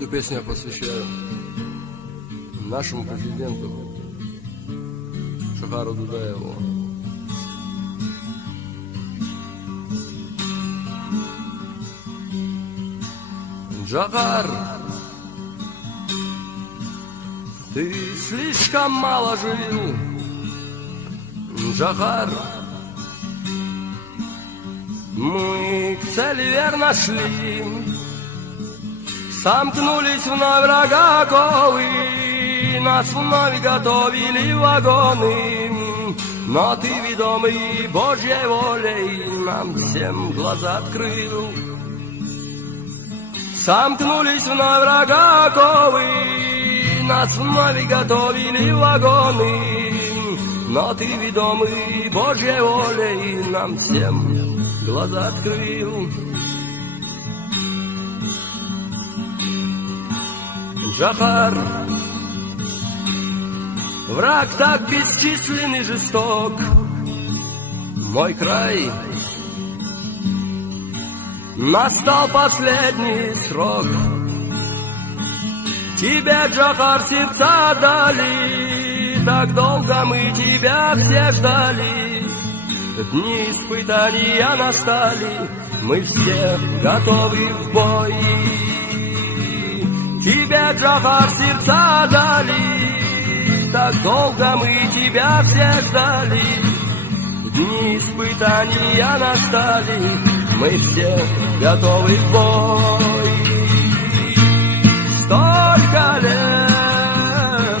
Эту песню я посвящаю нашему президенту Джохару Дудаеву. Джохар, ты слишком мало жил. Джохар, мы к цели верно шли, сомкнулись вновь рога оковы, нас вновь готовили вагоны, но ты, ведомый Божьей волей, нам всем глаза открыл. Сомкнулись вновь рога оковы, нас вновь готовили вагоны, но ты, ведомый Божьей волей, нам всем глаза открыл. Джохар, враг так бесчислен и жесток, мой край, настал последний срок. Тебе, Джохар, сердца дали, так долго мы тебя все ждали. Дни испытания настали, мы все готовы в бой. Тебе, Джохар, сердца дали, так долго мы тебя все ждали. Дни испытания настали, мы все готовы в бой. Столько лет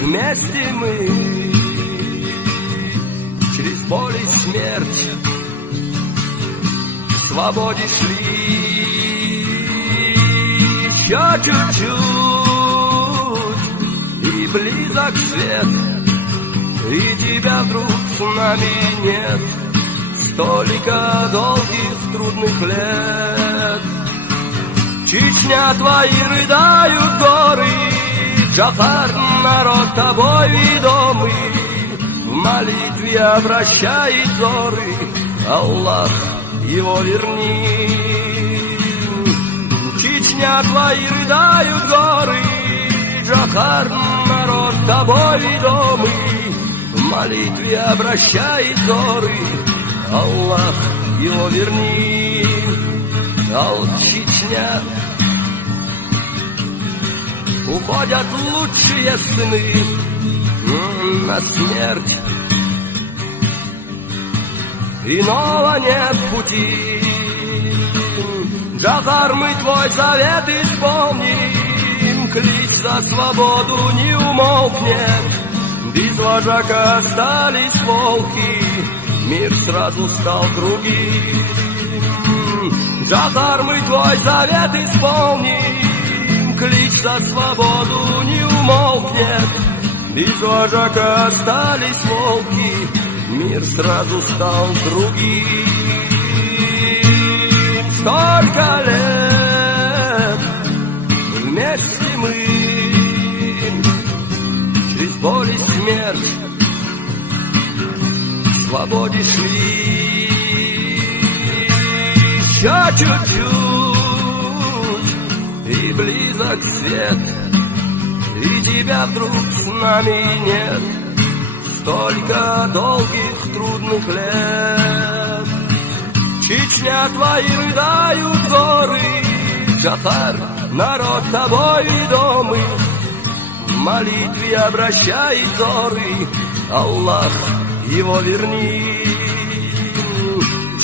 вместе мы через боль и смерть к свободе шли. Еще чуть-чуть и близок свет, и тебя вдруг с нами нет. Столько долгих трудных лет. Чечня, твои рыдают горы, Джохар, народ тобой ведомый, в молитве обращает взоры, Аллах, его верни. Чечня, твои рыдают горы, Джохар, народ тобой ведомый, в молитве обращает взоры, Аллах, его верни. Чечня, уходят лучшие сыны на смерть, иного нет пути. Джохар, мы твой завет исполним, клич за свободу не умолкнет. Без вожака остались волки, мир сразу стал другим. Джохар, мы твой завет исполним, клич за свободу не умолкнет. Без вожака остались волки, мир сразу стал другим. Столько лет вместе мы через боль и смерть к свободе шли. Еще чуть-чуть и близок свет, и тебя вдруг с нами нет. Столько долгих трудных лет. Чечня, твои рыдают горы, Джохар, народ тобой ведомый, в молитве обращает взоры, Аллах, его верни.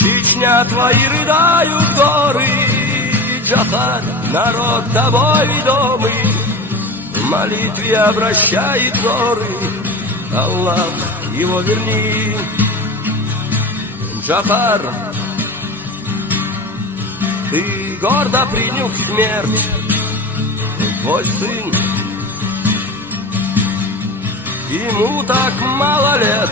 Чечня, твои рыдают горы, Джохар, народ тобой ведомый, в молитве обращает взоры, Аллах, его верни. Джохар, ты гордо принял смерть, твой сын, ему так мало лет.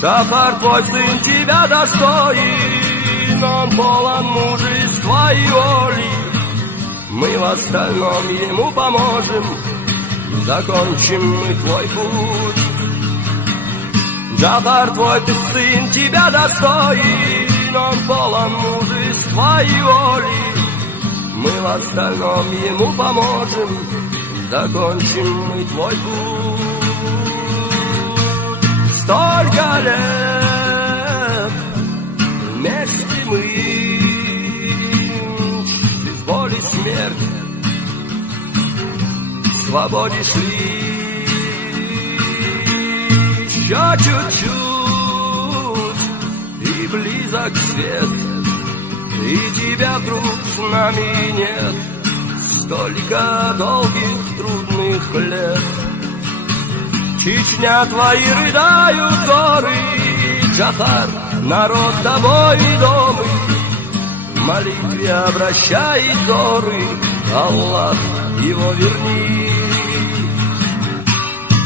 Джохар, твой сын тебя достоин, он полон мужества и воли. Мы в остальном ему поможем, закончим мы твой путь. Джохар, твой сын тебя достоин, он полон мужества и воли. мы в остальном ему поможем, закончим мы твой путь. Столько лет вместе мы через боль и смерть к свободе шли. Еще чуть-чуть и близок свет, и тебя вдруг с нами нет. Столько долгих трудных лет. Чечня, твои рыдают горы, Джахар, народ тобой ведомый, в молитве обращает взоры, Аллах, его верни.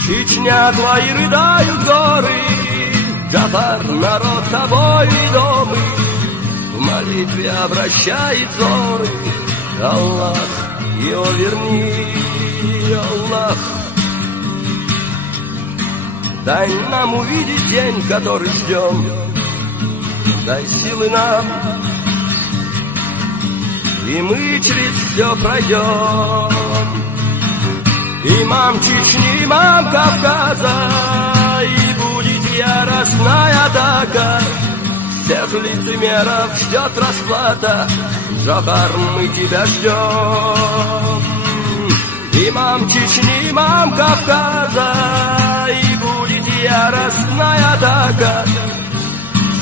Чечня, твои рыдают горы, Джахар, народ тобой ведомый, в молитве обращает взоры, Аллах, его верни, Аллах. Дай нам увидеть день, который ждем, дай силы нам, и мы через все пройдем. Имам Чечни, имам Кавказа, и будет яростная атака. Всех лицемеров ждет расплата, Джахар, мы тебя ждем. Имам Чечни, имам Кавказа, и будет яростная атака.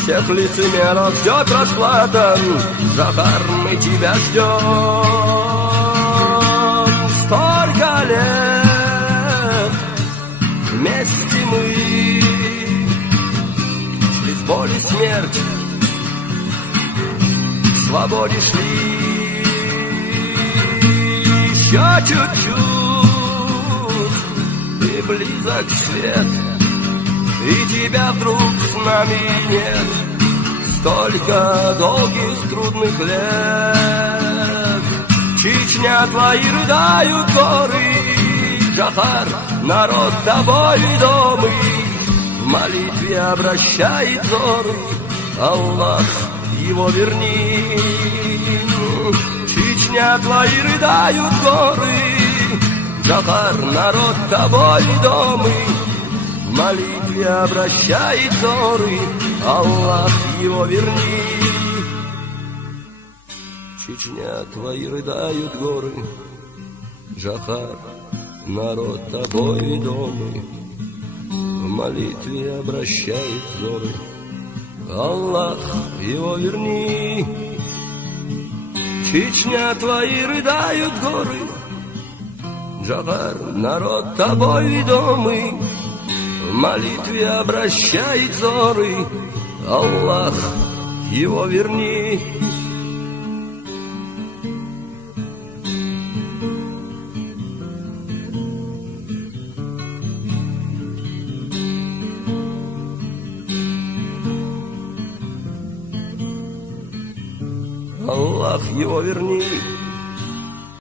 Всех лицемеров ждет расплата, Джахар, мы тебя ждем. Столько лет вместе мы через боль и смерть к свободе шли. Еще чуть-чуть и близок свет, и тебя вдруг с нами нет. Столько долгих трудных лет. Чечня, твои рыдают горы, Джахар, народ тобой ведомый, в молитве обращает взоры, Аллах, его верни. Чечня, твои рыдают горы, Джахар, народ тобой ведомый, в молитве обращает взоры, Аллах, его верни. Чечня, твои рыдают горы, Джахар, народ тобой ведомый, в молитве обращает взоры, Аллах, его верни. Чечня, твои рыдают горы, Джахар, народ тобой ведомый, в молитве обращает взоры, Аллах, его верни. Аллах, его верни.